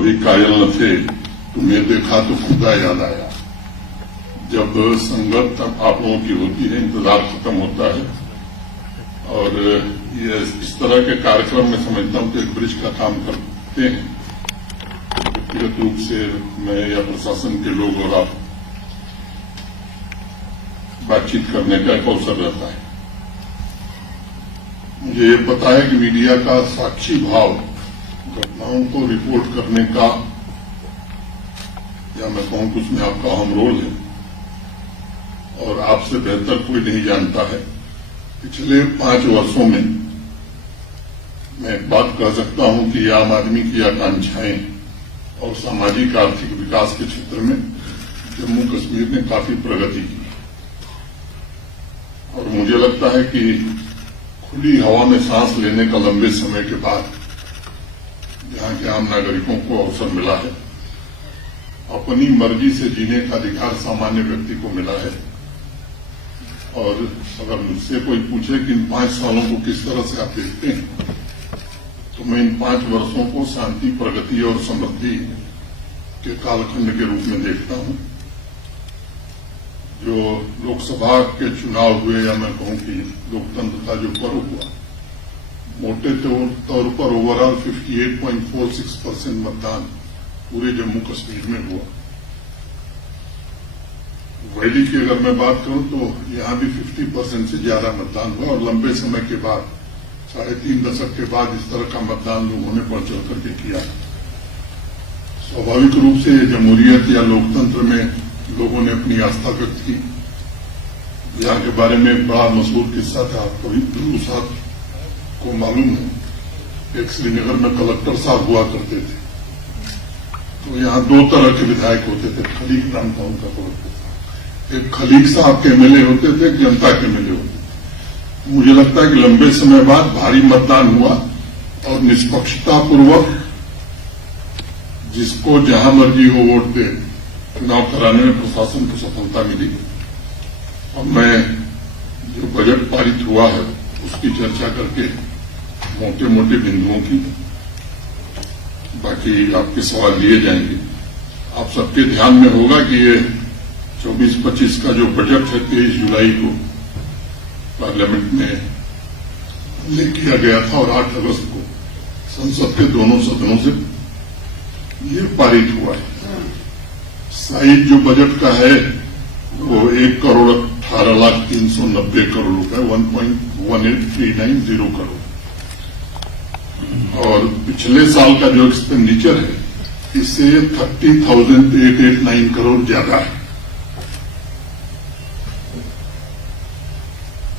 कभी कायल न थे, तुम्हें देखा तो खुदा याद आया। जब संगत आप लोगों की होती है, इंतजार खत्म होता है, और ये इस तरह के कार्यक्रम में समझता हूं कि एक ब्रिज का काम करते हैं। व्यक्तिगत रूप से मैं या प्रशासन के लोग और आप बातचीत करने का एक अवसर रहता है। मुझे ये पता है कि मीडिया का साक्षी भाव घटनाओं को रिपोर्ट करने का, या मैं कहूं कि उसमें आपका अहम रोल है, और आपसे बेहतर कोई नहीं जानता है। पिछले 5 वर्षों में मैं एक बात कह सकता हूं कि आम आदमी की आकांक्षाएं और सामाजिक आर्थिक विकास के क्षेत्र में जम्मू कश्मीर ने काफी प्रगति की, और मुझे लगता है कि खुली हवा में सांस लेने का लंबे समय के बाद यहां के आम नागरिकों को अवसर मिला है। अपनी मर्जी से जीने का अधिकार सामान्य व्यक्ति को मिला है। और अगर मुझसे कोई पूछे कि इन 5 सालों को किस तरह से आप देखते हैं, तो मैं इन 5 वर्षों को शांति, प्रगति और समृद्धि के कालखंड के रूप में देखता हूं। जो लोकसभा के चुनाव हुए, या मैं कहूं कि लोकतंत्र का जो पर्व हुआ, मोटे तौर पर ओवरऑल 58.46% मतदान पूरे जम्मू कश्मीर में हुआ। वैली की अगर मैं बात करूं तो यहां भी 50% से ज्यादा मतदान हुआ, और लंबे समय के बाद 3.5 दशक के बाद इस तरह का मतदान लोगों ने बढ़ चढ़ करके किया। स्वाभाविक रूप से जमहूरियत या लोकतंत्र में लोगों ने अपनी आस्था व्यक्त की। यहां के बारे में एक बड़ा मशहूर किस्सा था, कभी गुरु साहब को मालूम है। एक श्रीनगर में कलेक्टर साहब हुआ करते थे, तो यहां 2 तरह के विधायक होते थे। खलीक नाम था उनका कलेक्टर साहब। एक खलीक साहब के एमएलए होते थे, जनता के एमएलए होते थे। मुझे लगता है कि लंबे समय बाद भारी मतदान हुआ, और निष्पक्षतापूर्वक जिसको जहां मर्जी हो वोट दे चुनाव कराने में प्रशासन को सफलता मिली। अब मैं जो बजट पारित हुआ है उसकी चर्चा करके मोटे मोटे बिंदुओं की, बाकी आपके सवाल लिए जाएंगे। आप सबके ध्यान में होगा कि ये 24-25 का जो बजट है 23 जुलाई को पार्लियामेंट में ले किया गया था, और 8 अगस्त को संसद के दोनों सदनों से ये पारित हुआ है। साइज जो बजट का है वो 1,18,390 करोड़ रुपए, 1.18390 करोड़, और पिछले साल का जो एक्सपेंडिचर है इससे 30,889 करोड़ ज्यादा है।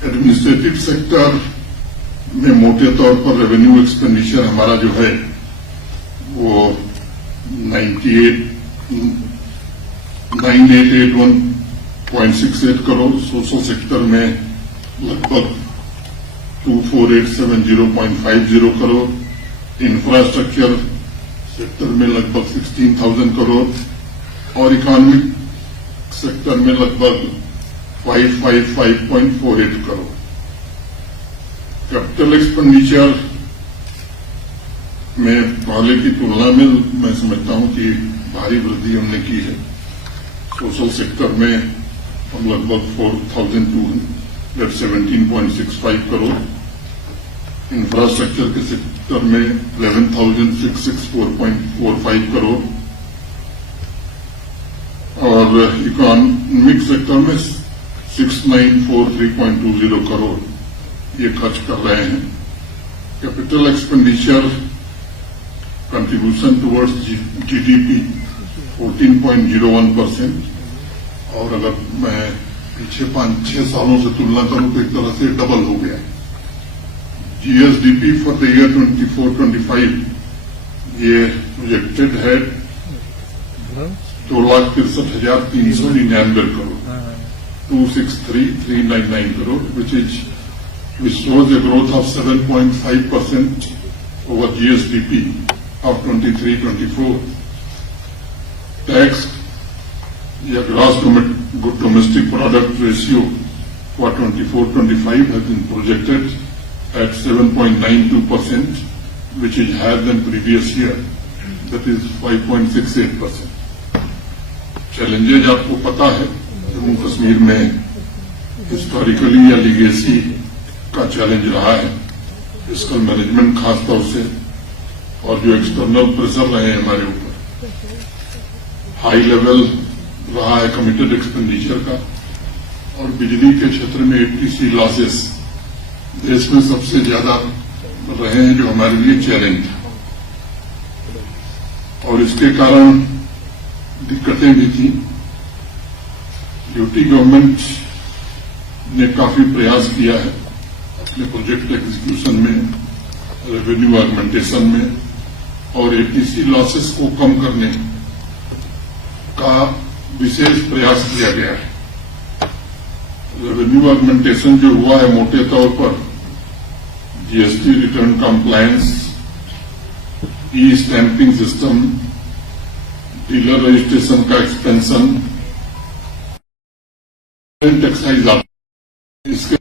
एडमिनिस्ट्रेटिव सेक्टर में मोटे तौर पर रेवेन्यू एक्सपेंडिचर हमारा जो है वो 9881.68 करोड़, सोशल सेक्टर में लगभग 24,870.50 करोड़, इंफ्रास्ट्रक्चर सेक्टर में लगभग 16,000 करोड़, और इकोनॉमिक सेक्टर में लगभग 555.48 करोड़। कैपिटल एक्सपेंडिचर में पहले की तुलना में मैं समझता हूं कि भारी वृद्धि हमने की है। सोशल सेक्टर में हम लगभग 4,217.65 करोड़, इंफ्रास्ट्रक्चर के सेक्टर में 11,664.45 करोड़, और इकोनॉमिक सेक्टर में 6,943.20 करोड़ ये खर्च कर रहे हैं। Capital expenditure contribution towards GDP 14.01%, और अगर मैं पीछे 5-6 सालों से तुलना करूं तो एक तरह से डबल हो गया। जीएसडीपी फॉर द ईयर 24-25 ये प्रोजेक्टेड है 2,63,399 crore, 263,399 crore, which shows a growth of 7.5% over GSDP of 23-24. Tax या gross domestic product ratio for 24-25 has been projected at 7.92%, which is higher than previous year that is 5.68%। Challenges आपको पता है, जम्मू कश्मीर में historically या legacy का challenge रहा है, fiscal management खासतौर से, और जो एक्सटर्नल प्रेशर रहे हैं हमारे ऊपर, हाई लेवल रहा है कमिटेड एक्सपेंडिचर का, और बिजली के क्षेत्र में एटीसी लॉसेस देश में सबसे ज्यादा रहे हैं, जो हमारे लिए चैलेंज था। और इसके कारण दिक्कतें भी थी। यूटी गवर्नमेंट ने काफी प्रयास किया है अपने प्रोजेक्ट एग्जीक्यूशन में, रेवेन्यू ऑगमेंटेशन में, और एटीसी लॉसेस को कम करने का विशेष प्रयास किया गया है। रेवेन्यू ऑगमेंटेशन जो हुआ है मोटे तौर पर जीएसटी रिटर्न कंप्लायंस, ई स्टैंपिंग सिस्टम, डीलर रजिस्ट्रेशन का एक्सपेंशन, एक्साइज इसके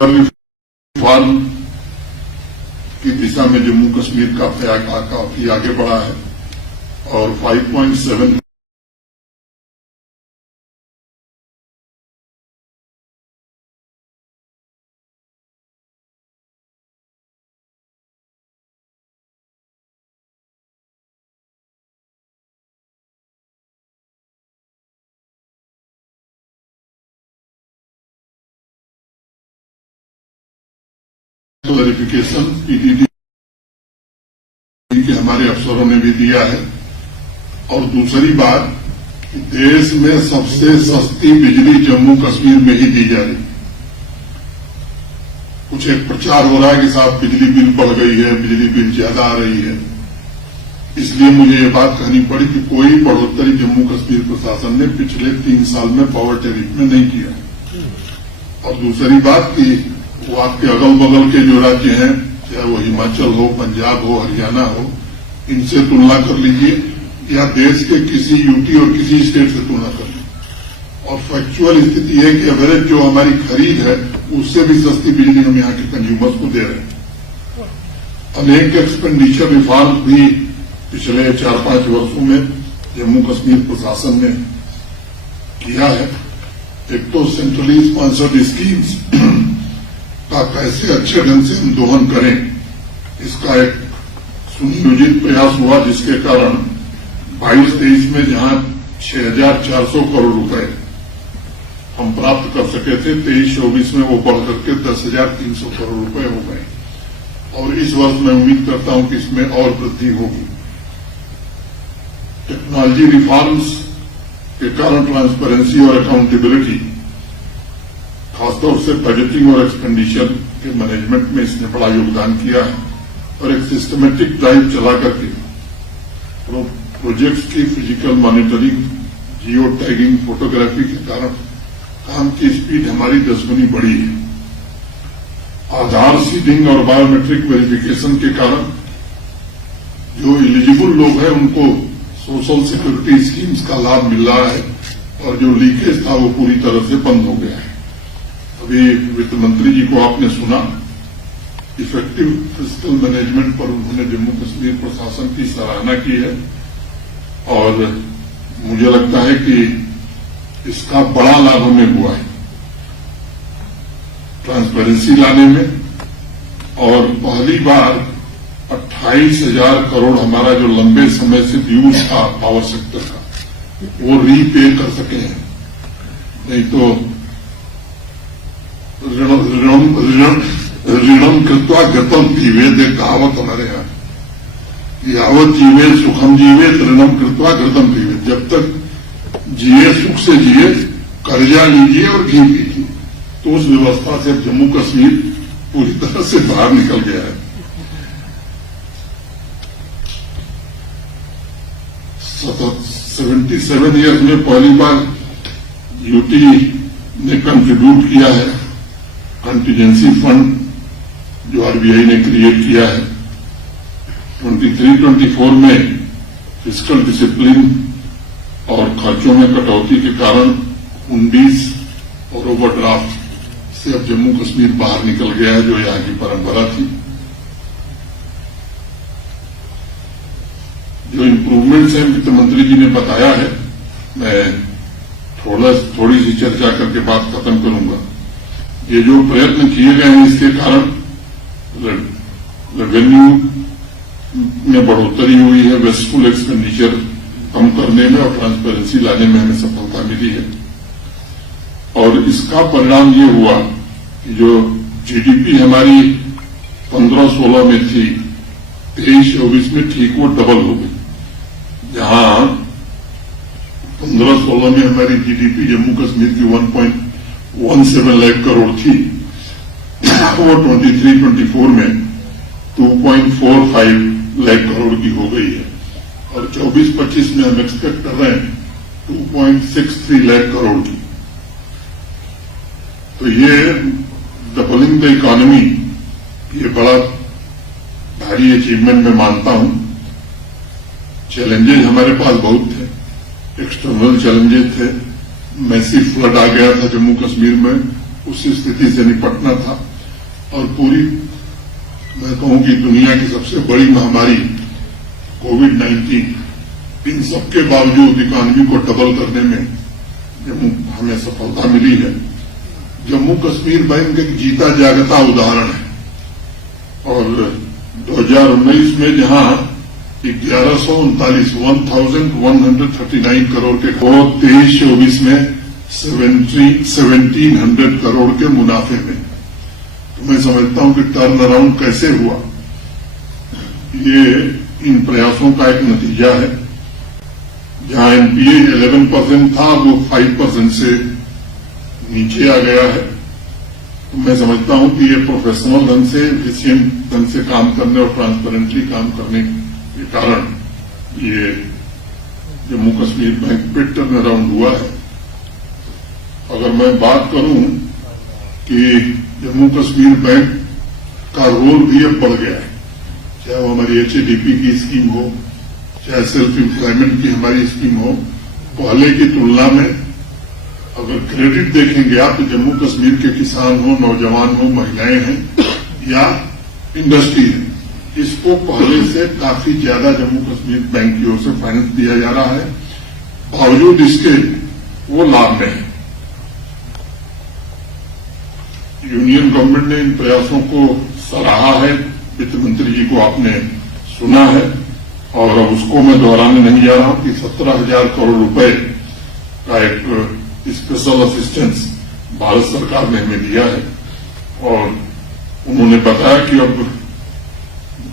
रिफॉर्म की दिशा में जम्मू कश्मीर का प्रयास काफी आगे बढ़ा है, और 5.7 वेरिफिकेशन पीडीडी के हमारे अफसरों ने भी दिया है। और दूसरी बात, देश में सबसे सस्ती बिजली जम्मू कश्मीर में ही दी जा रही है। कुछ एक प्रचार हो रहा है कि साहब बिजली बिल बढ़ गई है, बिजली बिल ज्यादा आ रही है, इसलिए मुझे ये बात कहनी पड़ी कि कोई बढ़ोतरी जम्मू कश्मीर प्रशासन ने पिछले 3 साल में पावर टैरिफ में नहीं किया है। और दूसरी बात कि वो आपके अगल बगल के जो राज्य हैं, चाहे वो हिमाचल हो, पंजाब हो, हरियाणा हो, इनसे तुलना कर लीजिए, या देश के किसी यूटी और किसी स्टेट से तुलना कर लीजिए, और फैक्चुअल स्थिति है कि एवरेज जो हमारी खरीद है उससे भी सस्ती बिजली हम यहाँ के कंज्यूमर्स को दे रहे हैं। अनेक एक्सपेंडिचर रिफॉर्म भी पिछले 4-5 वर्षों में जम्मू कश्मीर प्रशासन ने किया है। एक तो सेंट्रली स्पॉन्सर्ड स्कीम्स का कैसे अच्छे ढंग से हम दोहन करें, इसका एक सुनियोजित प्रयास हुआ, जिसके कारण 22-23 में जहां 6,400 करोड़ रुपए हम प्राप्त कर सके थे, 23-24 में वो बढ़ करके 10,300 करोड़ रुपए हो गए। और इस वर्ष मैं उम्मीद करता हूं कि इसमें और वृद्धि होगी। टेक्नोलॉजी रिफॉर्म्स के कारण ट्रांसपेरेंसी और अकाउंटेबिलिटी, खासतौर से बजटिंग और एक्सपेंडिचर के मैनेजमेंट में इसने बड़ा योगदान किया है। और एक सिस्टमेटिक ड्राइव चला करके प्रोजेक्ट्स की physical monitoring, geo tagging, photography के कारण काम की स्पीड हमारी 10 गुनी बढ़ी है। आधार सीडिंग और बायोमेट्रिक वेरिफिकेशन के कारण जो एलिजिबल लोग हैं उनको सोशल सिक्योरिटी स्कीम्स का लाभ मिल रहा है, और जो लीकेज था वो पूरी तरह से बंद हो गया है। अभी वित्त मंत्री जी को आपने सुना, इफेक्टिव फिस्कल मैनेजमेंट पर उन्होंने जम्मू कश्मीर प्रशासन की सराहना की है, और मुझे लगता है कि इसका बड़ा लाभ हमें हुआ है ट्रांसपेरेंसी लाने में। और पहली बार 28,000 करोड़ हमारा जो लंबे समय से ड्यूज था पावर सेक्टर का, वो रीपे कर सके हैं। नहीं तो ऋणम कृत्वा गतम जीवे, एक कहावत हमारे यहाँ, यावत जीवे सुखम जीवे, ऋणम कृत्वा गतम जीवे। जब तक जिए सुख से जिए, कर्जा लीजिए और घी पीजिए। तो उस व्यवस्था से जम्मू कश्मीर पूरी तरह से बाहर निकल गया है। 77 ईयर्स में पहली बार यूटी ने कंट्रीब्यूट किया है कंटीजेंसी फंड जो आरबीआई ने क्रिएट किया है 23-24 में फिस्कल डिसिप्लिन और खर्चों में कटौती के कारण 19 और ओवरड्राफ्ट से अब जम्मू कश्मीर बाहर निकल गया है, जो यहां की परंपरा थी। जो इम्प्रूवमेंट्स हैं वित्त मंत्री जी ने बताया है, मैं थोड़ी सी चर्चा करके बात खत्म करूंगा। ये जो प्रयत्न किए गए हैं इसके कारण रेवेन्यू में बढ़ोतरी हुई है, वेस्टफुल एक्सपेंडिचर कम करने में और ट्रांसपेरेंसी लाने में हमें सफलता मिली है। और इसका परिणाम ये हुआ कि जो जीडीपी हमारी 15-16 में थी, 23-24 में ठीक वो डबल हो गई। जहां 15-16 में हमारी जीडीपी जम्मू कश्मीर की 1.17 लाख करोड़ थी, वो 23-24 में 2.45 लाख करोड़ की हो गई है। और 24-25 में हम एक्सपेक्ट कर रहे हैं 2.63 लाख करोड़ की। तो ये डबलिंग द इकोनॉमी, ये बड़ा भारी अचीवमेंट मैं मानता हूं। चैलेंजेस हमारे पास बहुत थे, एक्सटर्नल चैलेंजेस थे। मैसिव फ्लड आ गया था जम्मू कश्मीर में, उस स्थिति से निपटना था। और पूरी मैं कहूं कि दुनिया की सबसे बड़ी महामारी कोविड-19, इन सबके बावजूद इकोनॉमी को डबल करने में हमें सफलता मिली है। जम्मू कश्मीर बैंक एक जीता जागता उदाहरण है। और 2019 में जहां 1139 करोड़ के 23-24 में 1700 करोड़ के मुनाफे में। तो मैं समझता हूं कि टर्न अराउंड कैसे हुआ, ये इन प्रयासों का एक नतीजा है। जहां एनपीए 11% था, वो 5% से नीचे आ गया है। तो मैं समझता हूं कि ये प्रोफेशनल ढंग से, एफिशिएंट ढंग से काम करने और ट्रांसपेरेंटली काम करने के कारण ये जम्मू कश्मीर बैंक पे टर्न अराउंड हुआ है। अगर मैं बात करूं कि जम्मू कश्मीर बैंक का रोल भी अब बढ़ गया है, चाहे वो हमारी एचएडीपी की स्कीम हो, चाहे सेल्फ एम्प्लॉयमेंट की हमारी स्कीम हो। पहले की तुलना में अगर क्रेडिट देखेंगे आप, तो जम्मू कश्मीर के किसान हो, नौजवान हो, महिलाएं हैं या इंडस्ट्री है, इसको पहले से काफी ज्यादा जम्मू कश्मीर बैंक की ओर से फाइनेंस दिया जा रहा है। बावजूद इसके वो लाभ में है। यूनियन गवर्नमेंट ने इन प्रयासों को सराहा है, वित्त मंत्री जी को आपने सुना है, और उसको मैं दोहराने नहीं जा रहा हूं कि 17,000 करोड़ रुपए का एक स्पेशल असिस्टेंस भारत सरकार ने हमें दिया है। और उन्होंने बताया कि अब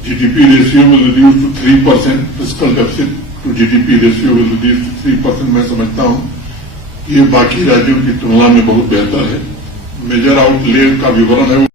GDP ratio will reduce to 3%, fiscal deficit to GDP ratio will reduce to 3%। मैं समझता हूं कि ये बाकी राज्यों की तुलना में बहुत बेहतर है। मेजर आउटले का विवरण है